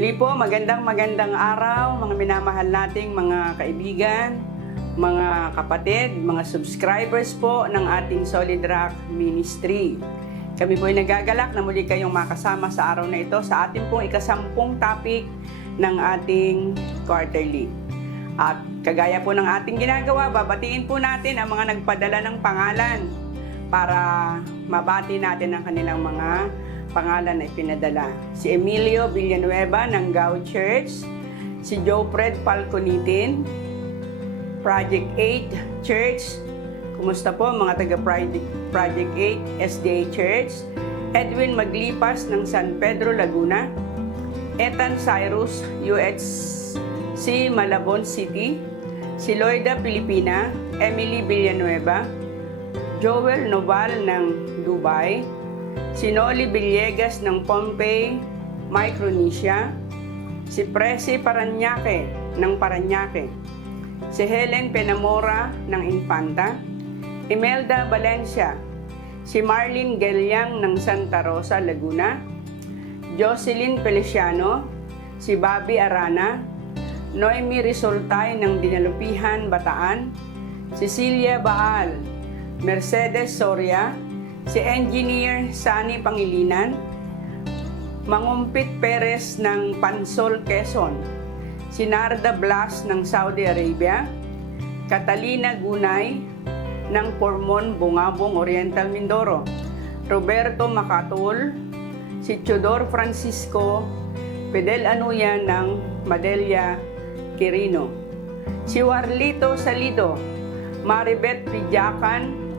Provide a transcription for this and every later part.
Muli po, magandang magandang araw, mga minamahal nating mga kaibigan, mga kapatid, mga subscribers po ng ating Solid Rock Ministry. Kami po ay nagagalak na muli kayong makasama sa araw na ito sa ating pong ikasampung topic ng ating quarterly. At kagaya po ng ating ginagawa, babatiin po natin ang mga nagpadala ng pangalan para mabati natin ang kanilang mga pangalan na ipinadala. Si Emilio Villanueva ng Gao Church, si Joe Fred Falconitin, Project 8 Church, kumusta po mga taga Project 8 SDA Church, Edwin Maglipas ng San Pedro, Laguna, Ethan Cyrus, UHC Malabon City, si Loida Pilipina, Emily Villanueva, Joel Noval ng Dubai, si Noli Villegas ng Pompey, Micronesia, si Presi Paranaque ng Paranaque, si Helen Penamora ng Infanta, Imelda Valencia, si Marlene Gelyang ng Santa Rosa, Laguna, Jocelyn Feliciano, si Bobby Arana, Noemi Risoltay ng Dinalupihan, Bataan, Cecilia Baal, Mercedes Soria, si Engineer Sani Pangilinan, Mangumpit Perez ng Pansol, Quezon, si Narda Blas ng Saudi Arabia, Catalina Gunay ng Pormon, Bungabong, Oriental, Mindoro, Roberto Macatul, si Chodor Francisco, Fidel Anuya ng Madelia, Quirino, si Warlito Salido, Maribet Pijakan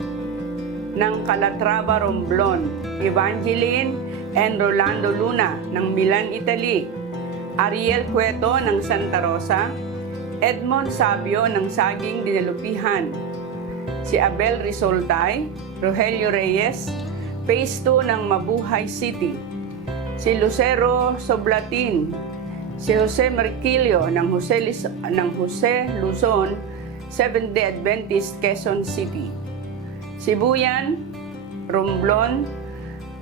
ng Calatrava, Romblon, Evangeline and Rolando Luna ng Milan, Italy, Ariel Cueto ng Santa Rosa, Edmond Sabio ng Saging Dinalupihan, si Abel Risoltay, Rogelio Reyes, Phase 2 ng Mabuhay City, si Lucero Soblatin, si Jose Marquilio ng Jose, ng Jose Luzon, Seventh-day Adventist, Quezon City. Sibuyan, Romblon,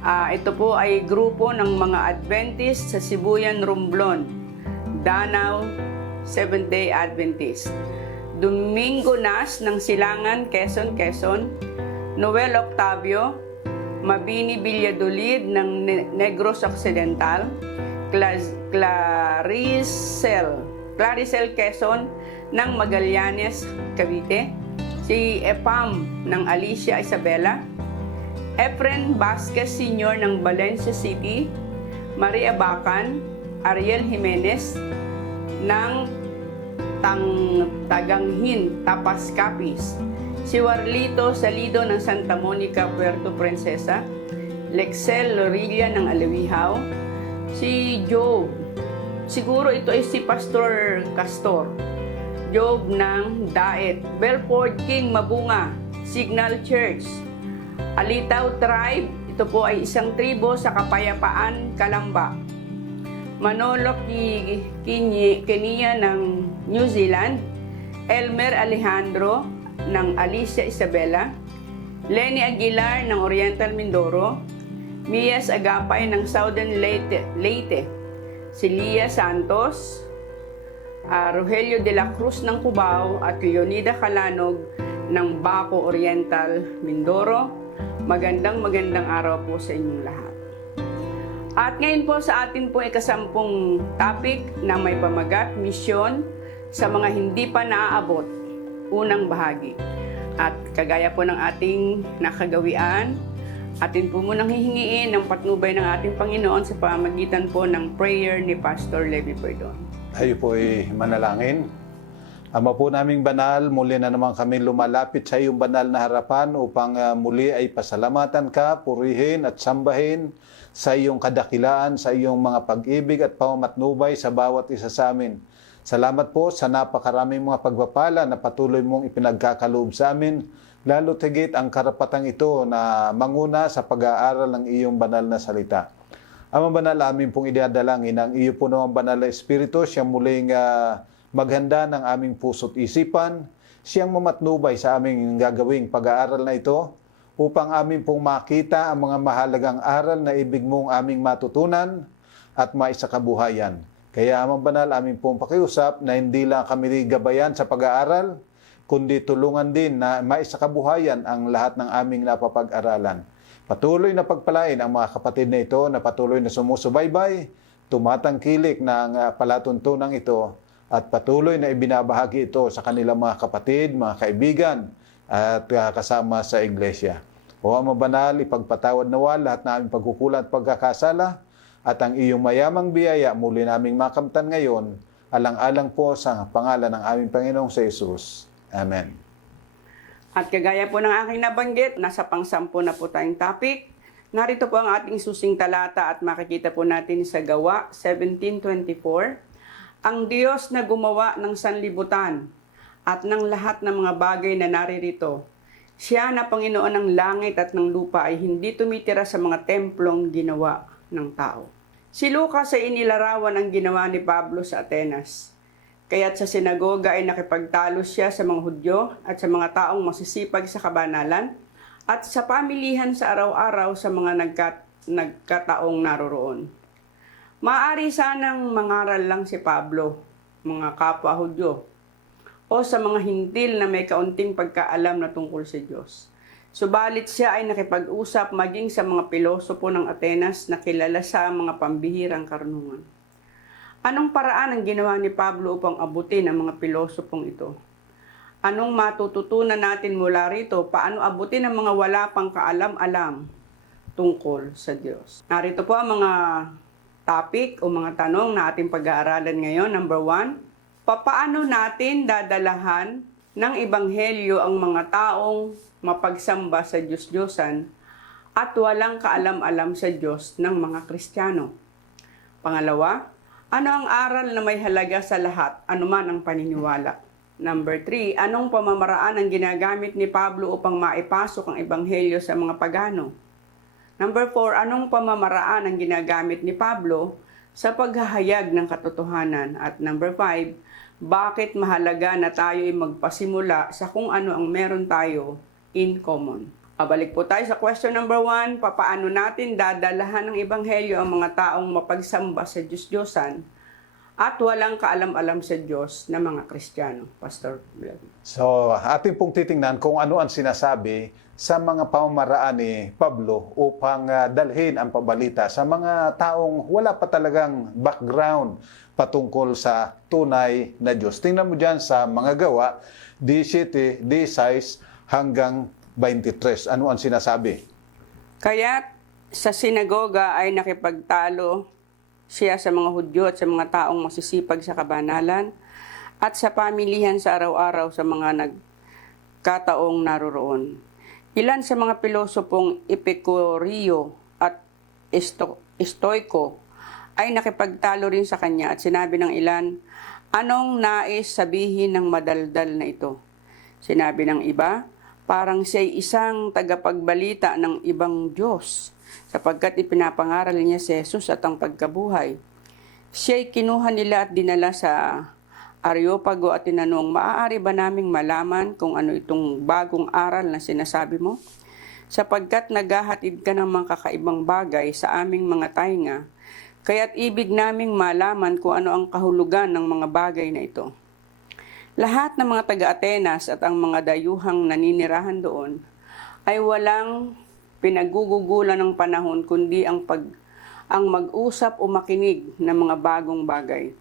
ah, ito po ay grupo ng mga Adventist sa Sibuyan, Romblon, Danau, Seventh-day Adventist. Domingo Nas ng Silangan, Quezon, Quezon, Noel Octavio, Mabini Villadolid ng Ne- Negros Occidental, Clas- Claricel, Claricel Quezon ng Magallanes, Cavite, si Epam ng Alicia Isabela, Efren Vasquez Sr. ng Valencia City, Maria Bacan, Ariel Jimenez ng Tang Taganghin, Tapas Capiz, si Warlito Salido ng Santa Monica, Puerto Princesa, Lexel Lorilla ng Alawihaw, si Job, siguro ito ay si Pastor Castor, Job ng Daet, Belford King Mabunga, Signal Church, Alitaw Tribe, ito po ay isang tribo sa Kapayapaan, Kalamba. Manolo Kenia ng New Zealand, Elmer Alejandro ng Alicia Isabela, Lenny Aguilar ng Oriental Mindoro, Mias Agapay ng Southern Leyte, Leyte. Si Lia Santos, ah, Rogelio de la Cruz ng Cubao at Leonida Calanog ng Baco Oriental, Mindoro. Magandang magandang araw po sa inyong lahat. At ngayon po sa atin po ikasampung topic na may pamagat, misyon sa mga hindi pa naaabot, unang bahagi. At kagaya po ng ating nakagawian, atin po munang hihingiin ng patnubay ng ating Panginoon sa pamagitan po ng prayer ni Pastor Levi Perdon. Tayo po ay manalangin. Ama po naming banal, muli na naman kami lumalapit sa iyong banal na harapan upang ah, muli ay pasalamatan ka, purihin at sambahin sa iyong kadakilaan, sa iyong mga pag-ibig at pamamatnubay sa bawat isa sa amin. Salamat po sa napakaraming mga pagpapala na patuloy mong ipinagkakaloob sa amin, lalo tigit ang karapatang ito na manguna sa pag-aaral ng iyong banal na salita. Ama banal, amin pong idadalangin ang iyo po naman banal na Espiritu, siyang muling ah, maghanda ng aming puso't isipan, siyang mamatnubay sa aming gagawing pag-aaral na ito, upang amin pong makita ang mga mahalagang aral na ibig mong aming matutunan at maisakabuhayan. Kaya Amang Banal, amin pong pakiusap na hindi lang kami gabayan sa pag-aaral, kundi tulungan din na maisakabuhayan ang lahat ng aming napapag-aralan. Patuloy na pagpalain ang mga kapatid na ito na patuloy na sumusubaybay, tumatangkilik ng ah, palatuntunan ito at patuloy na ibinabahagi ito sa kanilang mga kapatid, mga kaibigan at ah, kasama sa iglesia. O Ama Banal, ipagpatawad nawa lahat na aming pagkukulang at pagkakasala at ang iyong mayamang biyaya muli naming makamtan ngayon, alang-alang po sa pangalan ng aming Panginoong sa Jesus. Amen. At kagaya po ng aking nabanggit, nasa pangsampu na po tayong topic. Narito po ang ating susing talata at makikita po natin sa Gawa 17.24. Ang Diyos na gumawa ng sanlibutan at ng lahat ng mga bagay na naririto, siya na Panginoon ng langit at ng lupa ay hindi tumitira sa mga templong ginawa ng tao. Si Lucas ay inilarawan ang ginawa ni Pablo sa Atenas. Kaya't sa sinagoga ay nakipagtalo siya sa mga Hudyo at sa mga taong masisipag sa kabanalan at sa pamilihan sa araw-araw sa mga nagkat, nagkataong naroroon. Maari sanang mangaral lang si Pablo, mga kapwa Hudyo, o sa mga hintil na may kaunting pagkaalam na tungkol sa Diyos. Subalit siya ay nakipag-usap maging sa mga pilosopo ng Atenas na kilala sa mga pambihirang karunungan. Anong paraan ang ginawa ni Pablo upang abutin ang mga pilosopong ito? Anong matututunan natin mula rito? Paano abutin ang mga wala pang kaalam-alam tungkol sa Diyos? Narito po ang mga topic o mga tanong na ating pag-aaralan ngayon. Number one, papaano natin dadalahan ng Ebanghelyo ang mga taong mapagsamba sa Diyos-Diyosan at walang kaalam-alam sa Diyos ng mga Kristiyano? Pangalawa, ano ang aral na may halaga sa lahat, anuman ang paniniwala? Number three, anong pamamaraan ang ginagamit ni Pablo upang maipasok ang ebanghelyo sa mga pagano? Number four, anong pamamaraan ang ginagamit ni Pablo sa paghahayag ng katotohanan? At number five, bakit mahalaga na tayo ay magpasimula sa kung ano ang meron tayo in common? Pabalik po tayo sa question number one, papaano natin dadalahan ng ebanghelyo ang mga taong mapagsamba sa Diyos-Diyosan at walang kaalam-alam sa Diyos na mga Kristiyano? Pastor. So, ating pong titingnan kung ano ang sinasabi sa mga pamamaraan ni Pablo upang ah, dalhin ang pabalita sa mga taong wala pa talagang background patungkol sa tunay na Diyos. Tingnan mo dyan sa mga gawa, 17, 16 hanggang 23. Ano ang sinasabi? Kaya sa sinagoga ay nakipagtalo siya sa mga Hudyo at sa mga taong masisipag sa kabanalan at sa pamilihan sa araw-araw sa mga nagkataong naroroon. Ilan sa mga pilosopong Epikurio at Esto- Stoiko ay nakipagtalo rin sa kanya at sinabi ng ilan, Anong nais sabihin ng madaldal na ito? Sinabi ng iba, parang siya'y isang tagapagbalita ng ibang Diyos sapagkat ipinapangaral niya si Jesus at ang pagkabuhay. Siya'y kinuha nila at dinala sa Areopago at tinanong, maaari ba naming malaman kung ano itong bagong aral na sinasabi mo? Sapagkat naghahatid ka ng mga kakaibang bagay sa aming mga tainga, kaya't ibig naming malaman kung ano ang kahulugan ng mga bagay na ito. Lahat ng mga taga-Atenas at ang mga dayuhang naninirahan doon ay walang pinagugugulan ng panahon kundi ang pag ang mag-usap o makinig ng mga bagong bagay.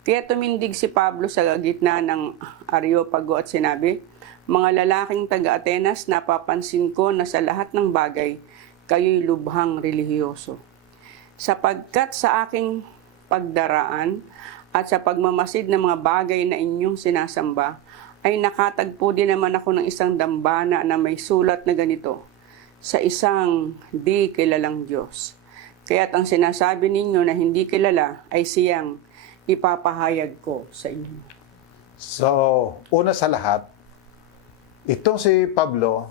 Kaya tumindig si Pablo sa gitna ng Areopago at sinabi, Mga lalaking taga-Atenas, napapansin ko na sa lahat ng bagay, kayo'y lubhang relihiyoso. Sapagkat sa aking pagdaraan at sa pagmamasid ng mga bagay na inyong sinasamba, ay nakatagpo din naman ako ng isang dambana na may sulat na ganito, sa isang di kilalang Diyos. Kaya't ang sinasabi ninyo na hindi kilala ay siyang ipapahayag ko sa inyo. So, una sa lahat, itong si Pablo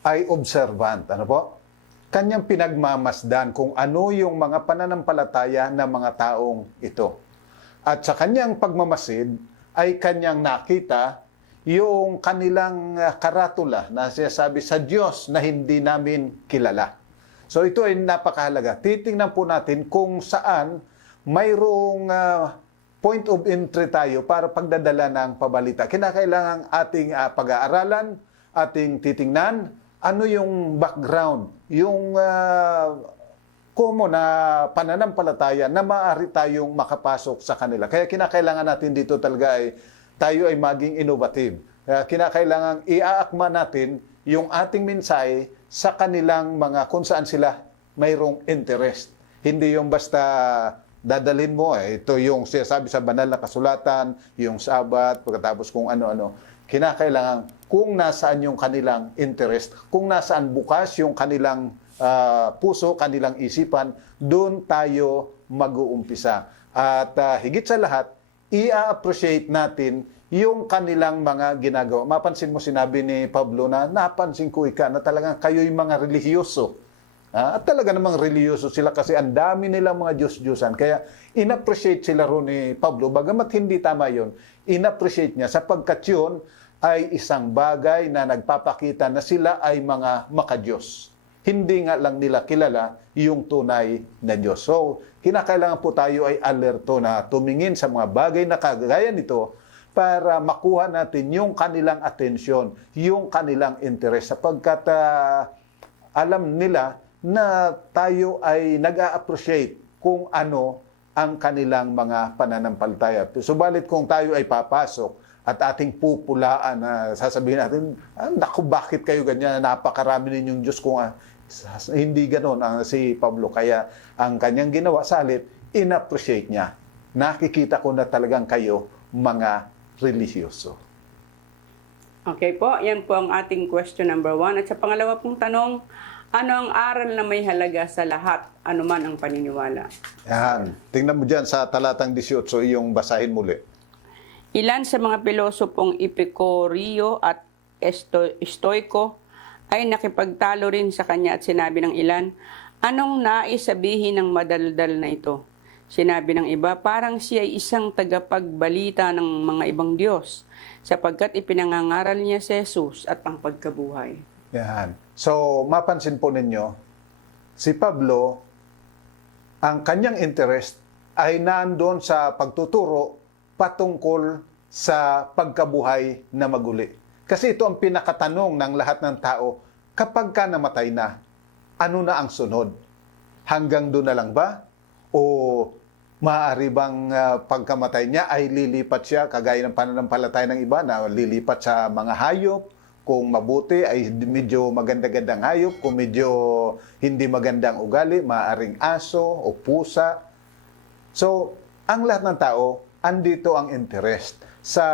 ay observant. Ano po? Kanyang pinagmamasdan kung ano yung mga pananampalataya ng mga taong ito. At sa kanyang pagmamasid ay kanyang nakita yung kanilang ah, karatula na sinasabi sa Diyos na hindi namin kilala. So ito ay napakahalaga. Titingnan po natin kung saan mayroong ah, point of entry tayo para pagdadala ng pabalita. Kinakailangan ating ah, pag-aaralan, ating titingnan, ano yung background, yung uh, common na pananampalataya na maaari tayong makapasok sa kanila. Kaya kinakailangan natin dito talaga ay tayo ay maging innovative. Kaya kinakailangan iaakma natin yung ating mensahe sa kanilang mga kung saan sila mayroong interest. Hindi yung basta dadalhin mo, eh, ito yung sinasabi sa banal na kasulatan, yung sabat, pagkatapos kung ano-ano. Kinakailangan kung nasaan yung kanilang interest, kung nasaan bukas yung kanilang ah, puso, kanilang isipan, doon tayo mag-uumpisa. At ah, higit sa lahat, i-appreciate natin yung kanilang mga ginagawa. Mapansin mo sinabi ni Pablo na napansin ko ika na talagang kayo'y mga relihiyoso. Ah, at talaga namang reliyoso sila kasi ang dami nilang mga Diyos-Diyosan. Kaya in-appreciate sila ro ni Pablo. Bagamat hindi tama yon in-appreciate niya sapagkat yun ay isang bagay na nagpapakita na sila ay mga makadiyos. Hindi nga lang nila kilala yung tunay na Diyos. So, kinakailangan po tayo ay alerto na tumingin sa mga bagay na kagaya nito para makuha natin yung kanilang atensyon, yung kanilang interes sapagkat ah, alam nila na tayo ay nag-a-appreciate kung ano ang kanilang mga pananampalataya. Subalit kung tayo ay papasok at ating pupulaan na sasabihin natin, ah, naku, bakit kayo ganyan? Napakarami ninyong Diyos kung ah, hindi ganon ang si Pablo. Kaya ang kanyang ginawa sa halip, in-appreciate niya. Nakikita ko na talagang kayo mga religyoso. Okay po, yan po ang ating question number one. At sa pangalawa pong tanong, ano ang aral na may halaga sa lahat, anuman ang paniniwala? Yan. Tingnan mo dyan sa talatang 18, yung basahin muli. Ilan sa mga pilosopong Epicureo at Esto- Stoico ay nakipagtalo rin sa kanya at sinabi ng ilan, Anong nais sabihin ng madaldal na ito? Sinabi ng iba, parang siya ay isang tagapagbalita ng mga ibang Diyos, sapagkat ipinangangaral niya si Jesus at ang pagkabuhay. Yan. So, mapansin po ninyo, si Pablo, ang kanyang interest ay nandoon sa pagtuturo patungkol sa pagkabuhay na maguli. Kasi ito ang pinakatanong ng lahat ng tao, kapag ka namatay na, ano na ang sunod? Hanggang doon na lang ba? O maaari bang ah, pagkamatay niya ay lilipat siya, kagaya ng pananampalataya ng iba na lilipat sa mga hayop, kung mabuti ay medyo maganda-gandang hayop, kung medyo hindi magandang ugali, maaring aso o pusa. So, ang lahat ng tao, andito ang interest sa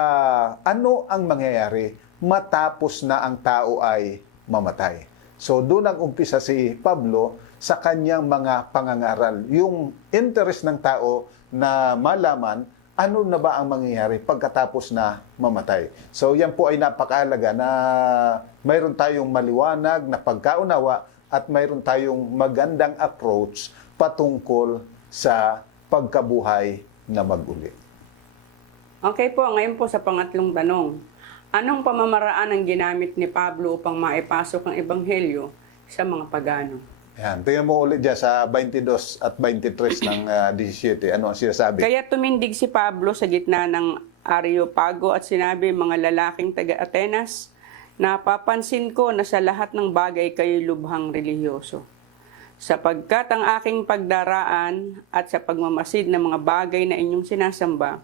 ano ang mangyayari matapos na ang tao ay mamatay. So, doon nag-umpisa si Pablo sa kanyang mga pangangaral. Yung interest ng tao na malaman ano na ba ang mangyayari pagkatapos na mamatay. So, yan po ay napakaalaga na mayroon tayong maliwanag na pagkaunawa at mayroon tayong magandang approach patungkol sa pagkabuhay na maguli. Okay po, ngayon po sa pangatlong tanong. Anong pamamaraan ang ginamit ni Pablo upang maipasok ang ebanghelyo sa mga pagano? Yan. Tingnan mo ulit dyan sa 22 at 23 ng ah, 17. Ano ang sinasabi? Kaya tumindig si Pablo sa gitna ng Areopago at sinabi, mga lalaking taga-Atenas, napapansin ko na sa lahat ng bagay kayo lubhang relihiyoso. Sapagkat ang aking pagdaraan at sa pagmamasid ng mga bagay na inyong sinasamba,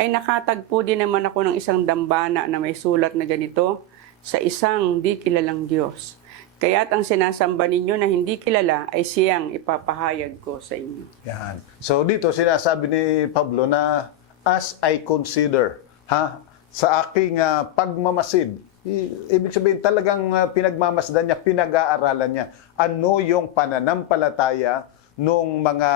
ay nakatagpo din naman ako ng isang dambana na may sulat na ganito, sa isang di kilalang Diyos. Kaya't ang sinasamba ninyo na hindi kilala ay siyang ipapahayag ko sa inyo. Yan. So dito sinasabi ni Pablo na as I consider ha sa aking ah, pagmamasid ibig sabihin talagang ah, pinagmamasdan niya, pinag-aaralan niya ano yung pananampalataya ng mga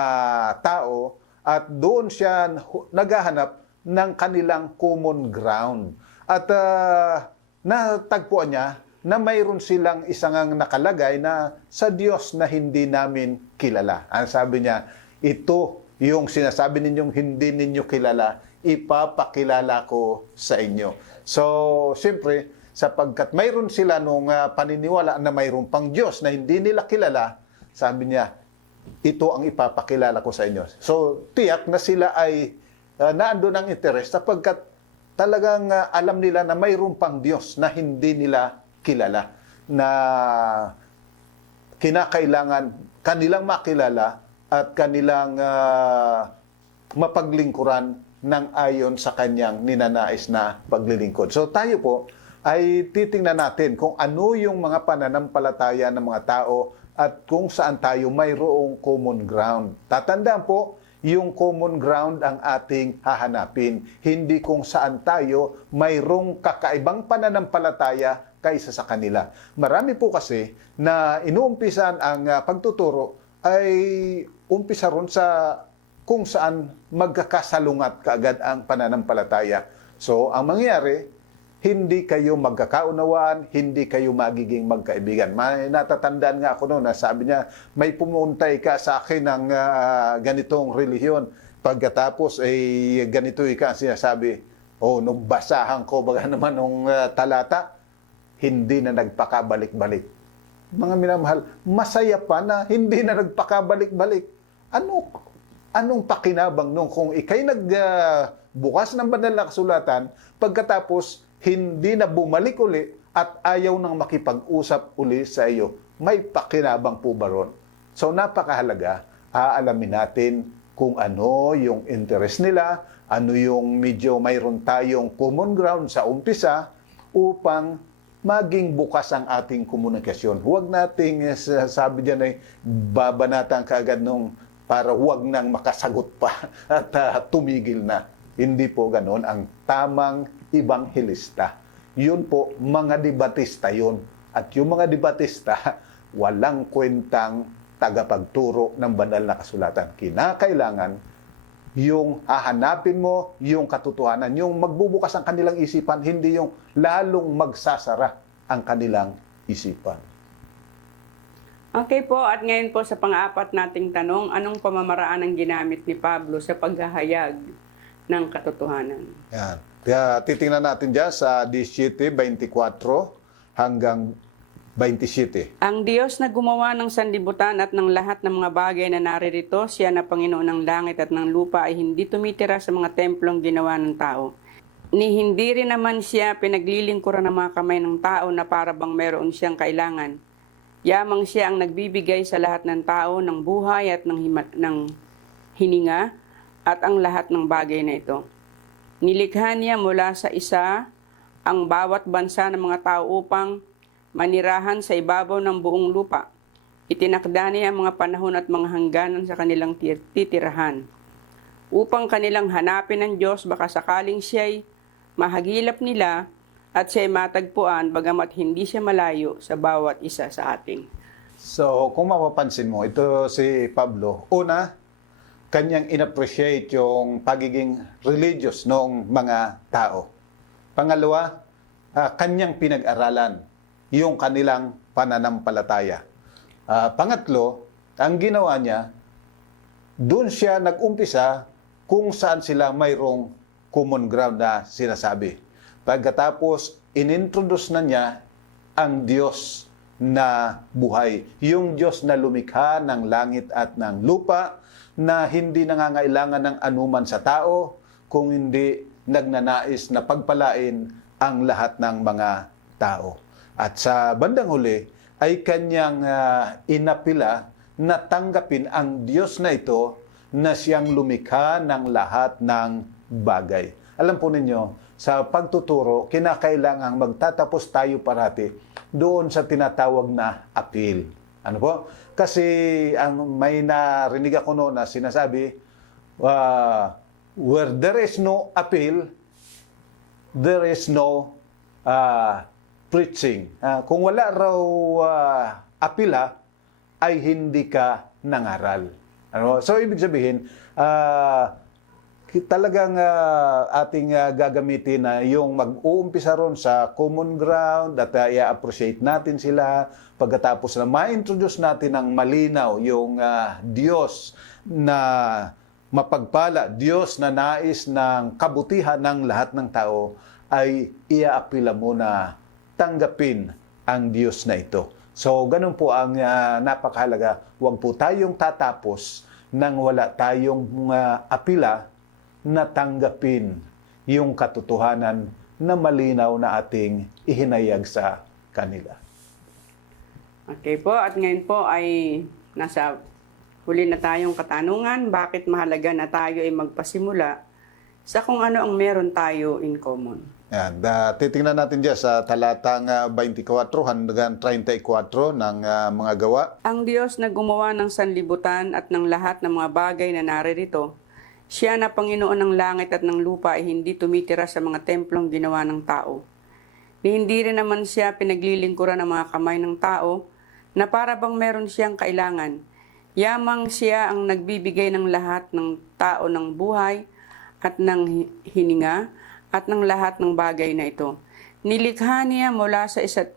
tao at doon siya naghahanap ng kanilang common ground. At ah, natagpuan niya na mayroon silang isang ang nakalagay na sa Diyos na hindi namin kilala. Ang sabi niya, ito yung sinasabi ninyong hindi ninyo kilala, ipapakilala ko sa inyo. So, siyempre, sapagkat mayroon sila nung ah, paniniwala na mayroon pang Diyos na hindi nila kilala, sabi niya, ito ang ipapakilala ko sa inyo. So, tiyak na sila ay uh, naandun ang interes sapagkat talagang ah, alam nila na mayroon pang Diyos na hindi nila kilala na kinakailangan kanilang makilala at kanilang ah, mapaglingkuran ng ayon sa kanyang ninanais na paglilingkod. So tayo po ay titingnan natin kung ano yung mga pananampalataya ng mga tao at kung saan tayo mayroong common ground. Tatandaan po, yung common ground ang ating hahanapin, hindi kung saan tayo mayroong kakaibang pananampalataya kaysa sa kanila. Marami po kasi na inuumpisan ang ah, pagtuturo ay umpisa ron sa kung saan magkakasalungat kaagad ang pananampalataya. So, ang mangyayari, hindi kayo magkakaunawaan, hindi kayo magiging magkaibigan. May natatandaan nga ako noon na sabi niya, may pumuntay ka sa akin ng ah, ganitong relihiyon. Pagkatapos, ay ganito ika sinasabi. Oh, nung basahan ko baga naman nung ah, talata, hindi na nagpakabalik-balik. Mga minamahal, masaya pa na hindi na nagpakabalik-balik. Ano anong pakinabang nung kung ikay nagbukas ng banal na kasulatan, pagkatapos hindi na bumalik uli at ayaw nang makipag-usap uli sa iyo, may pakinabang po ba ron? So napakahalaga, aalamin natin kung ano yung interest nila, ano yung medyo mayroon tayong common ground sa umpisa upang maging bukas ang ating komunikasyon. Huwag nating eh, sabi diyan ay babanatan kaagad nung para huwag nang makasagot pa at ah, tumigil na. Hindi po ganon ang tamang ibanghilista. Yun po, mga debatista yun. At yung mga debatista, walang kwentang tagapagturo ng banal na kasulatan. Kinakailangan yung hahanapin mo yung katotohanan, yung magbubukas ang kanilang isipan, hindi yung lalong magsasara ang kanilang isipan. Okay po, at ngayon po sa pang-apat nating tanong, anong pamamaraan ang ginamit ni Pablo sa paghahayag ng katotohanan? Yan. Kaya titingnan natin dyan sa 17.24 hanggang 27. Ang Diyos na gumawa ng sanlibutan at ng lahat ng mga bagay na naririto, siya na Panginoon ng langit at ng lupa ay hindi tumitira sa mga templong ginawa ng tao. Ni hindi rin naman siya pinaglilingkuran ng mga kamay ng tao na para bang meron siyang kailangan. Yamang siya ang nagbibigay sa lahat ng tao ng buhay at ng, hima- ng hininga at ang lahat ng bagay na ito. Nilikha niya mula sa isa ang bawat bansa ng mga tao upang manirahan sa ibabaw ng buong lupa. Itinakda niya ang mga panahon at mga hangganan sa kanilang tir- titirahan. Upang kanilang hanapin ng Diyos baka sakaling siya'y mahagilap nila at siya'y matagpuan bagamat hindi siya malayo sa bawat isa sa ating. So, kung mapapansin mo, ito si Pablo, una, kanyang inappreciate yung pagiging religious ng mga tao. Pangalawa, ah, kanyang pinag-aralan yung kanilang pananampalataya. Ah, pangatlo, ang ginawa niya, doon siya nag-umpisa kung saan sila mayroong common ground na sinasabi. Pagkatapos, inintroduce na niya ang Diyos na buhay. Yung Diyos na lumikha ng langit at ng lupa, na hindi nangangailangan ng anuman sa tao, kung hindi nagnanais na pagpalain ang lahat ng mga tao. At sa bandang huli, ay kanyang ah, inapila na tanggapin ang Diyos na ito na siyang lumikha ng lahat ng bagay. Alam po ninyo, sa pagtuturo, kinakailangang magtatapos tayo parati doon sa tinatawag na appeal. Ano po? Kasi ang may narinig ako noon na sinasabi, ah, where there is no appeal, there is no ah, preaching. Ah, kung wala raw ah, apila, ay hindi ka nangaral. Ano? So, ibig sabihin, ki- talagang ah, ating ah, gagamitin na yung mag-uumpisa ron sa common ground at uh, i-appreciate natin sila pagkatapos na ma-introduce natin ng malinaw yung ah, Diyos na mapagpala, Diyos na nais ng kabutihan ng lahat ng tao ay iaapila mo na tanggapin ang Diyos na ito. So, ganun po ang ah, napakahalaga. Huwag po tayong tatapos nang wala tayong ah, apila na tanggapin yung katotohanan na malinaw na ating ihinayag sa kanila. Okay po, at ngayon po ay nasa huli na tayong katanungan, bakit mahalaga na tayo ay magpasimula sa kung ano ang meron tayo in common. Yan, da, titingnan natin dyan sa talatang ah, 24 hanggang 34 ng ah, mga gawa. Ang Diyos na gumawa ng sanlibutan at ng lahat ng mga bagay na naririto, siya na Panginoon ng langit at ng lupa ay hindi tumitira sa mga templong ginawa ng tao. Ni hindi rin naman siya pinaglilingkuran ng mga kamay ng tao na para bang meron siyang kailangan. Yamang siya ang nagbibigay ng lahat ng tao ng buhay at ng hi- hininga at ng lahat ng bagay na ito. Nilikha niya mula sa isa't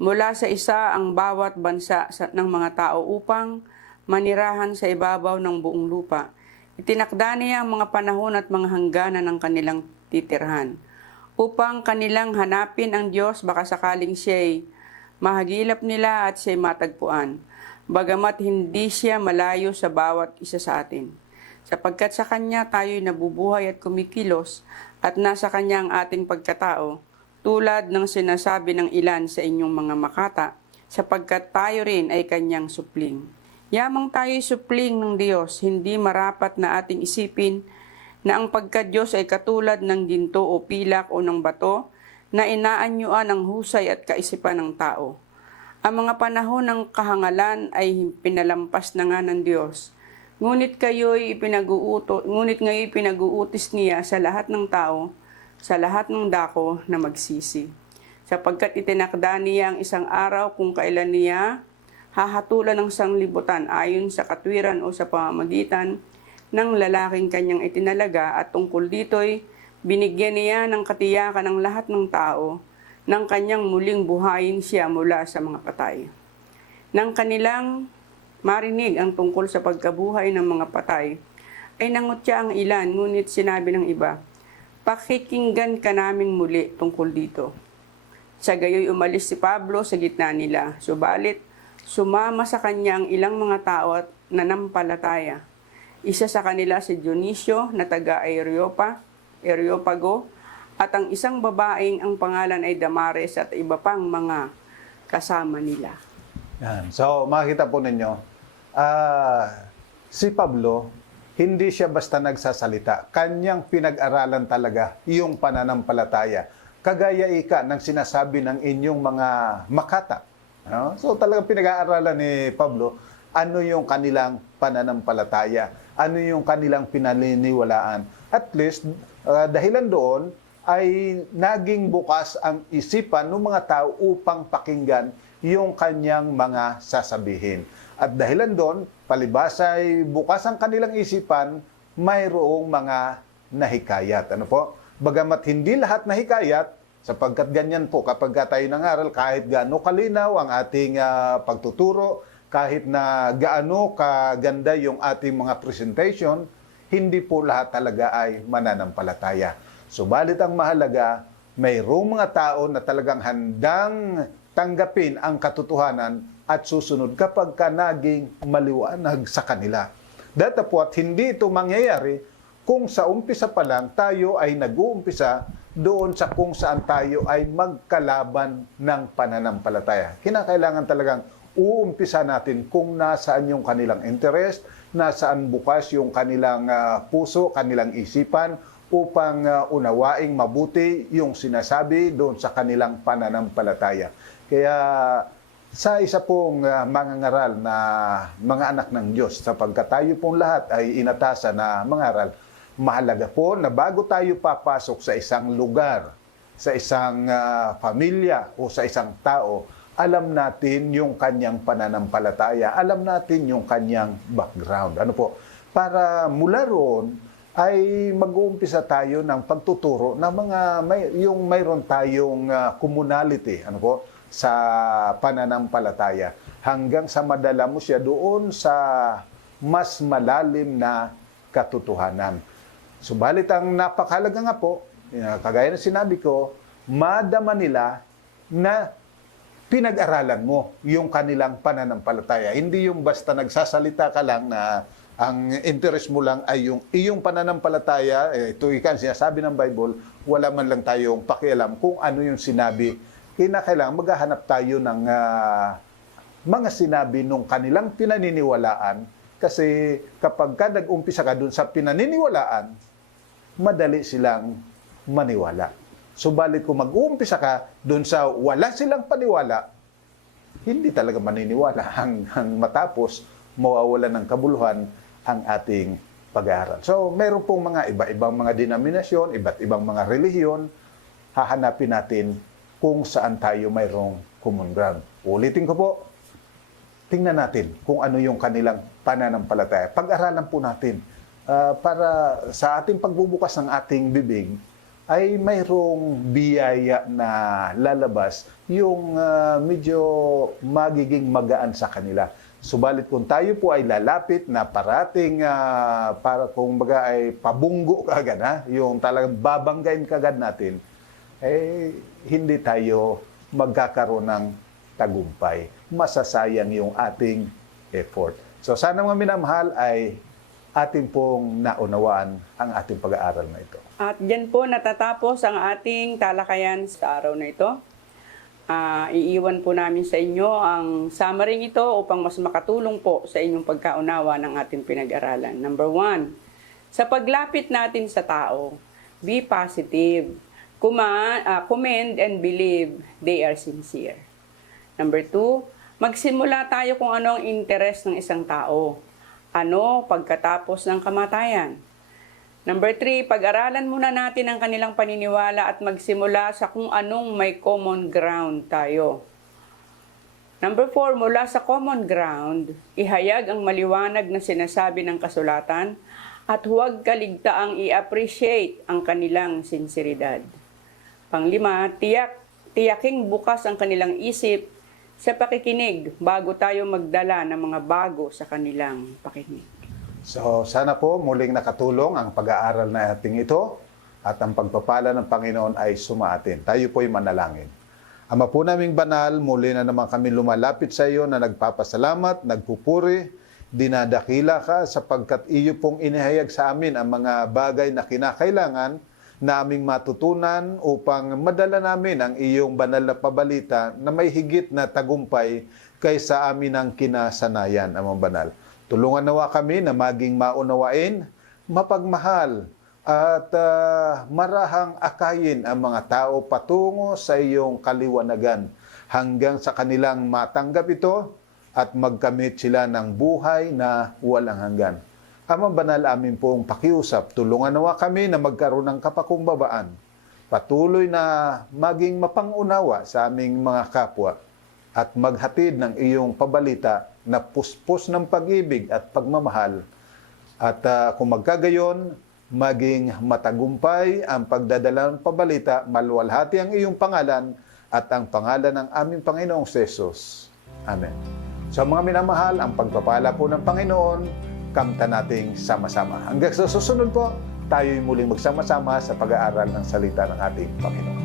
mula sa isa ang bawat bansa sa, ng mga tao upang manirahan sa ibabaw ng buong lupa. Itinakda niya ang mga panahon at mga hangganan ng kanilang titirhan upang kanilang hanapin ang Diyos baka sakaling siya'y mahagilap nila at siya'y matagpuan, bagamat hindi siya malayo sa bawat isa sa atin. Sapagkat sa Kanya tayo'y nabubuhay at kumikilos at nasa Kanya ang ating pagkatao, tulad ng sinasabi ng ilan sa inyong mga makata, sapagkat tayo rin ay Kanyang supling. Yamang tayo'y supling ng Diyos, hindi marapat na ating isipin na ang pagka-Diyos ay katulad ng ginto o pilak o ng bato na inaanyuan ng husay at kaisipan ng tao. Ang mga panahon ng kahangalan ay pinalampas na nga ng Diyos. Ngunit kayo'y ipinag-uuto, ngunit ngayon pinag-uutis niya sa lahat ng tao, sa lahat ng dako na magsisi. Sapagkat itinakda niya ang isang araw kung kailan niya hahatulan ng sanglibutan ayon sa katwiran o sa pamamagitan ng lalaking kanyang itinalaga at tungkol dito'y binigyan niya ng katiyakan ng lahat ng tao ng kanyang muling buhayin siya mula sa mga patay. Nang kanilang marinig ang tungkol sa pagkabuhay ng mga patay, ay nangutya ang ilan, ngunit sinabi ng iba, Pakikinggan ka naming muli tungkol dito. Sa gayoy umalis si Pablo sa gitna nila, subalit sumama sa kanya ang ilang mga tao at nanampalataya. Isa sa kanila si Dionisio na taga Areopa, Areopago, at ang isang babaeng ang pangalan ay Damares at iba pang mga kasama nila. Yan. So, makikita po ninyo, ah, si Pablo, hindi siya basta nagsasalita. Kanyang pinag-aralan talaga yung pananampalataya. Kagaya ika ng sinasabi ng inyong mga makata. No? So, talagang pinag-aaralan ni Pablo, ano yung kanilang pananampalataya, ano yung kanilang pinaniniwalaan. At least, ah, dahilan doon, ay naging bukas ang isipan ng mga tao upang pakinggan yung kanyang mga sasabihin. At dahilan doon, palibas ay bukas ang kanilang isipan, mayroong mga nahikayat. Ano po? Bagamat hindi lahat nahikayat, sapagkat ganyan po kapag tayo nangaral, kahit gaano kalinaw ang ating ah, pagtuturo, kahit na gaano kaganda yung ating mga presentation, hindi po lahat talaga ay mananampalataya. Subalit ang mahalaga, mayroong mga tao na talagang handang tanggapin ang katotohanan at susunod kapag ka naging maliwanag sa kanila. Datapwat hindi ito mangyayari kung sa umpisa pa lang tayo ay nag-uumpisa doon sa kung saan tayo ay magkalaban ng pananampalataya. Kinakailangan talagang uumpisa natin kung nasaan yung kanilang interest, nasaan bukas yung kanilang ah, puso, kanilang isipan, upang uh, unawaing mabuti yung sinasabi doon sa kanilang pananampalataya. Kaya sa isa pong uh, mangangaral na mga anak ng Diyos, sapagkat tayo pong lahat ay inatasa na mangaral, mahalaga po na bago tayo papasok sa isang lugar, sa isang uh, pamilya o sa isang tao, alam natin yung kanyang pananampalataya, alam natin yung kanyang background. Ano po? Para mula roon, ay mag-uumpisa tayo ng pagtuturo ng mga may, yung mayroon tayong ah, communality ano po sa pananampalataya hanggang sa madala mo siya doon sa mas malalim na katotohanan. Subalit ang napakalaga nga po, eh, kagaya ng sinabi ko, madama nila na pinag-aralan mo yung kanilang pananampalataya. Hindi yung basta nagsasalita ka lang na ang interest mo lang ay yung iyong pananampalataya, eh, ito ikan sinasabi ng Bible, wala man lang tayong pakialam kung ano yung sinabi. Kinakailangan maghahanap tayo ng ah, mga sinabi nung kanilang pinaniniwalaan kasi kapag ka nag-umpisa ka dun sa pinaniniwalaan, madali silang maniwala. Subalit kung mag-uumpisa ka dun sa wala silang paniwala, hindi talaga maniniwala hanggang matapos mawawalan ng kabuluhan ang ating pag-aaral. So, meron pong mga iba-ibang mga denominasyon, iba't ibang mga relihiyon, hahanapin natin kung saan tayo mayroong common ground. Ulitin ko po, tingnan natin kung ano yung kanilang pananampalataya. Pag-aralan po natin ah, para sa ating pagbubukas ng ating bibig ay mayroong biyaya na lalabas yung ah, medyo magiging magaan sa kanila. Subalit kung tayo po ay lalapit na parating ah, para kung baga ay pabunggo kagad ha, yung talagang babanggain kagad natin, eh hindi tayo magkakaroon ng tagumpay. Masasayang yung ating effort. So sana mga minamahal ay ating pong naunawaan ang ating pag-aaral na ito. At dyan po natatapos ang ating talakayan sa araw na ito. Ah, iiwan po namin sa inyo ang summary ito upang mas makatulong po sa inyong pagkaunawa ng ating pinag-aralan. Number one, sa paglapit natin sa tao, be positive. Kuma, ah, commend and believe they are sincere. Number two, magsimula tayo kung ano ang interest ng isang tao. Ano pagkatapos ng kamatayan? Number three, pag-aralan muna natin ang kanilang paniniwala at magsimula sa kung anong may common ground tayo. Number four, mula sa common ground, ihayag ang maliwanag na sinasabi ng kasulatan at huwag kaligtaang i-appreciate ang kanilang sinseridad. Panglima, tiyak, tiyaking bukas ang kanilang isip sa pakikinig bago tayo magdala ng mga bago sa kanilang pakikinig. So sana po muling nakatulong ang pag-aaral na ating ito at ang pagpapala ng Panginoon ay sumaatin. Tayo po'y manalangin. Ama po naming banal, muli na naman kami lumalapit sa iyo na nagpapasalamat, nagpupuri, dinadakila ka sapagkat iyo pong inihayag sa amin ang mga bagay na kinakailangan na aming matutunan upang madala namin ang iyong banal na pabalita na may higit na tagumpay kaysa amin ang kinasanayan, Amang Banal. Tulungan nawa kami na maging maunawain, mapagmahal, at ah, marahang akayin ang mga tao patungo sa iyong kaliwanagan hanggang sa kanilang matanggap ito at magkamit sila ng buhay na walang hanggan. Amang banal amin pong pakiusap, tulungan nawa kami na magkaroon ng kapakumbabaan. Patuloy na maging mapangunawa sa aming mga kapwa at maghatid ng iyong pabalita na puspos ng pag-ibig at pagmamahal. At ah, kung magkagayon, maging matagumpay ang pagdadala ng pabalita, maluwalhati ang iyong pangalan at ang pangalan ng aming Panginoong Jesus. Amen. Sa mga minamahal, ang pagpapala po ng Panginoon, kamta nating sama-sama. Hanggang sa susunod po, tayo'y muling magsama-sama sa pag-aaral ng salita ng ating Panginoon.